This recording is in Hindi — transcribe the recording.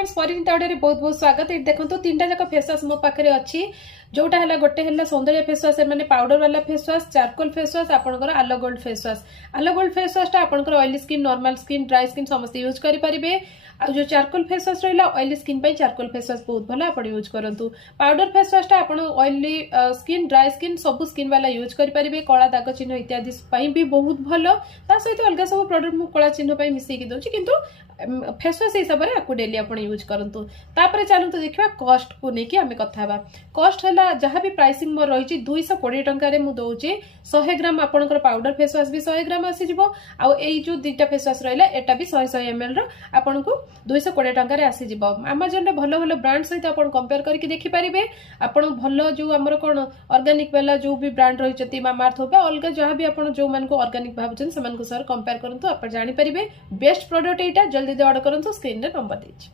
फ्रेंड्स परिणीता ऑडियो बहुत बहुत स्वागत। ये देखो तीन जाक फेस वाश मो पाखे अच्छी जोटा है गोटे है सौंदर्य फेस वाश मैंने पाउडर वाला face wash charcoal face wash आपंकर आलो गोल्ड फेस वाश। आलो गोल्ड फेस वाश आपंकर oily skin normal skin dry skin समस्त यूज करेंगे। जो चारकोल फेस वाश रहा oily skin charcoal face wash बहुत भल आप यूज करूँ। पाउडर फेस वाश आप ऑयली स्किन ड्राई स्किन सब स्किन वाला यूज करेंगे। कला दाग चिन्ह इत्यादि भी बहुत भल ता सहित अलग सब प्रोडक्ट मुझे कला चिन्ह मिसेकी दूसरी किंतु फेस वाश हिसाब से आपको डेली आप यूज करूँ। चलते देखा कस्ट को लेकिन आम कथा कस्ट है जहाँ भी प्राइसिंग मोर रही 220 टकर मुझे 100 ग्राम आपंकर पाउडर फेस वाश भी 100 ग्राम आसीज जो दुईटा फेस वाश रहा एटा भी 100 ml आपन को 220 टकर आसीज। आमाजन में भल भल ब्रांड सहित आप कंपेयर करके देखिपारे आप भल जो आमर कौन ऑर्गेनिक वाला जो भी ब्रांड रही मामार्थ हो अलग जहाँ भी आप जो मान ऑर्गेनिक भावुन से कंपेयर करूँ आप जानीपारे बेस्ट प्रोडक्ट यहाँ जल्दी ऑर्डर करूँ स्क्रीन रे नंबर देछि।